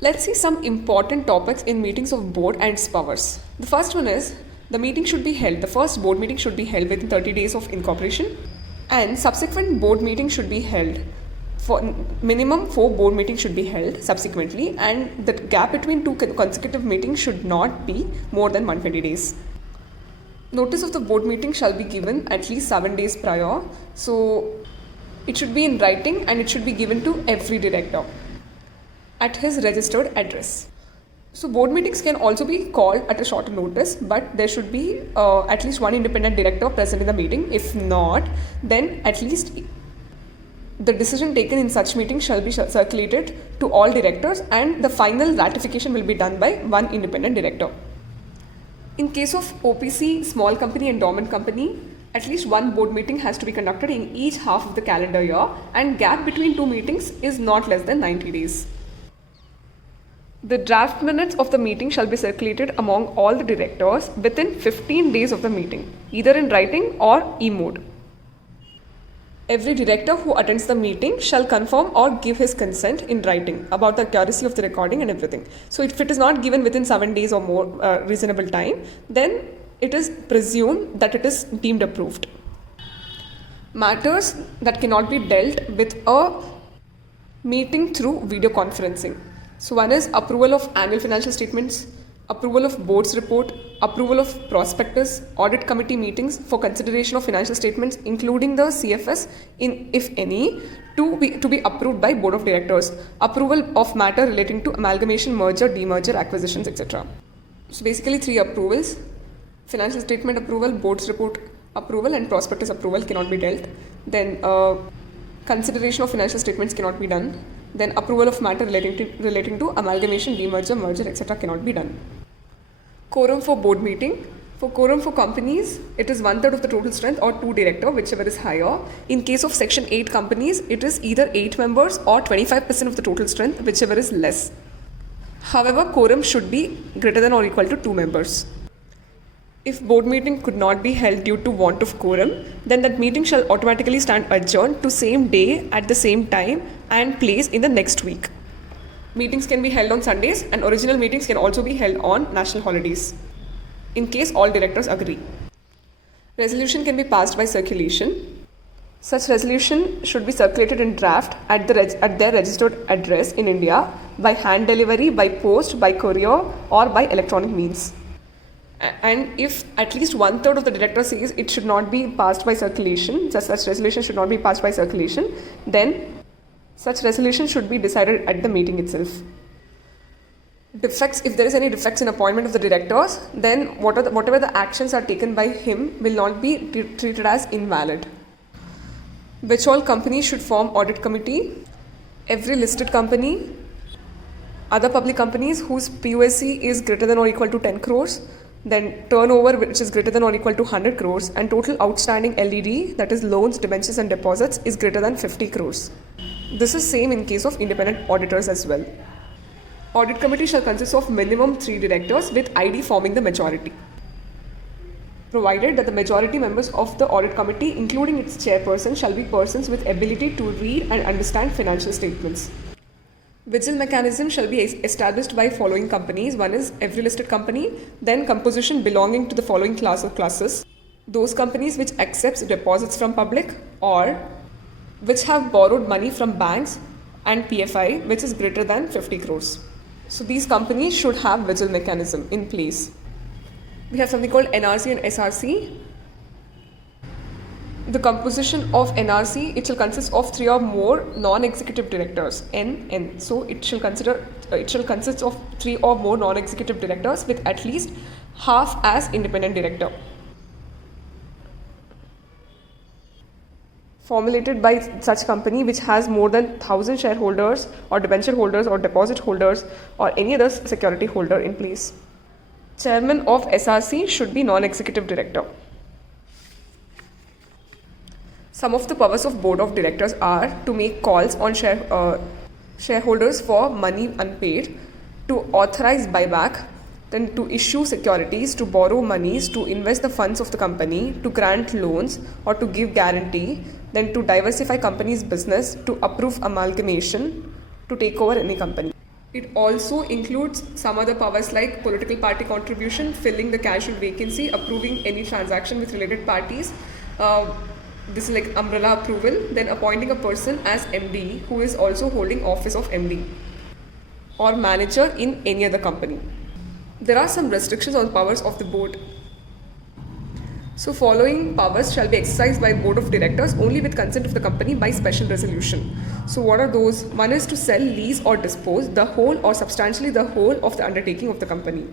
Let's see some important topics in meetings of board and its powers. The first one is the first board meeting should be held within 30 days of incorporation, and subsequent board meeting should be held. For minimum 4 board meetings should be held subsequently, and the gap between 2 consecutive meetings should not be more than 120 days. Notice of the board meeting shall be given at least 7 days prior. So it should be in writing and it should be given to every director at his registered address. So board meetings can also be called at a shorter notice, but there should be at least one independent director present in the meeting. If not, then at least the decision taken in such meeting shall be circulated to all directors, and the final ratification will be done by one independent director. In case of OPC, small company and dormant company, at least one board meeting has to be conducted in each half of the calendar year, and gap between 2 meetings is not less than 90 days. The draft minutes of the meeting shall be circulated among all the directors within 15 days of the meeting, either in writing or e-mode. Every director who attends the meeting shall confirm or give his consent in writing about the accuracy of the recording and everything. So if it is not given within 7 days or more reasonable time, then it is presumed that it is deemed approved. Matters that cannot be dealt with a meeting through video conferencing. So one is approval of annual financial statements, approval of board's report, approval of prospectus, audit committee meetings for consideration of financial statements, including the CFS, if any, to be approved by board of directors, approval of matter relating to amalgamation, merger, demerger, acquisitions, etc. So basically 3 approvals: financial statement approval, board's report approval, and prospectus approval cannot be dealt. Then consideration of financial statements cannot be done. Then approval of matter relating to amalgamation, demerger, merger, etc. cannot be done. Quorum for board meeting. For quorum for companies, it is 1/3 of the total strength or 2 director, whichever is higher. In case of Section 8 companies, it is either 8 members or 25% of the total strength, whichever is less. However, quorum should be greater than or equal to 2 members. If board meeting could not be held due to want of quorum, then that meeting shall automatically stand adjourned to same day at the same time and place in the next week. Meetings can be held on Sundays, and original meetings can also be held on national holidays, in case all directors agree. Resolution can be passed by circulation. Such resolution should be circulated in draft at their registered address in India by hand delivery, by post, by courier, or by electronic means. And if at least 1/3 of the director says it should not be passed by circulation, such resolution should not be passed by circulation, then such resolution should be decided at the meeting itself. Defects, if there is any defects in appointment of the directors, then whatever the actions are taken by him will not be treated as invalid. Which all companies should form audit committee? Every listed company, other public companies whose PUSC is greater than or equal to 10 crores, then turnover which is greater than or equal to 100 crores, and total outstanding LED, that is loans, debentures and deposits, is greater than 50 crores. This is same in case of independent auditors as well. Audit committee shall consist of minimum 3 directors with ID forming the majority, provided that the majority members of the audit committee, including its chairperson, shall be persons with ability to read and understand financial statements. Vigil mechanism shall be established by following companies. One is every listed company, then composition belonging to the following class of classes: those companies which accepts deposits from public or which have borrowed money from banks, and PFI which is greater than 50 crores. So these companies should have vigil mechanism in place. We have something called NRC and SRC. The composition of NRC, it shall consist of 3 or more non-executive directors, NN. So it shall consist of 3 or more non-executive directors with at least half as independent director. Formulated by such company which has more than 1,000 shareholders or debenture holders or deposit holders or any other security holder in place. Chairman of SRC should be non-executive director. Some of the powers of board of directors are to make calls on shareholders for money unpaid, to authorize buyback, then to issue securities, to borrow monies, to invest the funds of the company, to grant loans or to give guarantee, then to diversify company's business, to approve amalgamation, to take over any company. It also includes some other powers like political party contribution, filling the casual vacancy, approving any transaction with related parties. This is like umbrella approval, then appointing a person as MD who is also holding office of MD or manager in any other company. There are some restrictions on powers of the board. So following powers shall be exercised by board of directors only with consent of the company by special resolution. So what are those? One is to sell, lease or dispose the whole or substantially the whole of the undertaking of the company.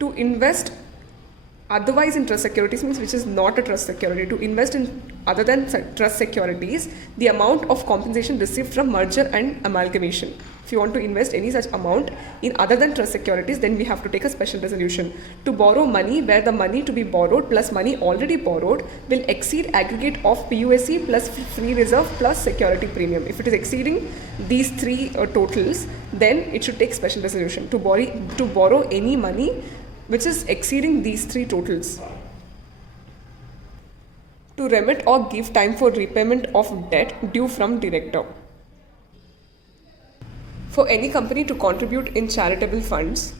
To invest otherwise in trust securities means which is not a trust security. To invest in other than trust securities, the amount of compensation received from merger and amalgamation. If you want to invest any such amount in other than trust securities, then we have to take a special resolution. To borrow money where the money to be borrowed plus money already borrowed will exceed aggregate of PUSE plus free reserve plus security premium. If it is exceeding these three totals, then it should take special resolution. To borrow any money which is exceeding these three totals. To remit or give time for repayment of debt due from director. For any company to contribute in charitable funds,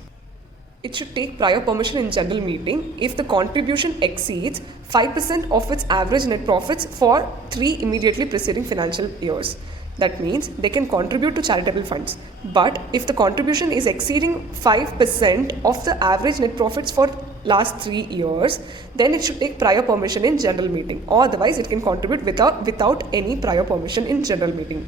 it should take prior permission in general meeting if the contribution exceeds 5% of its average net profits for 3 immediately preceding financial years. That means they can contribute to charitable funds. But if the contribution is exceeding 5% of the average net profits for last 3 years, then it should take prior permission in general meeting, or otherwise it can contribute without any prior permission in general meeting.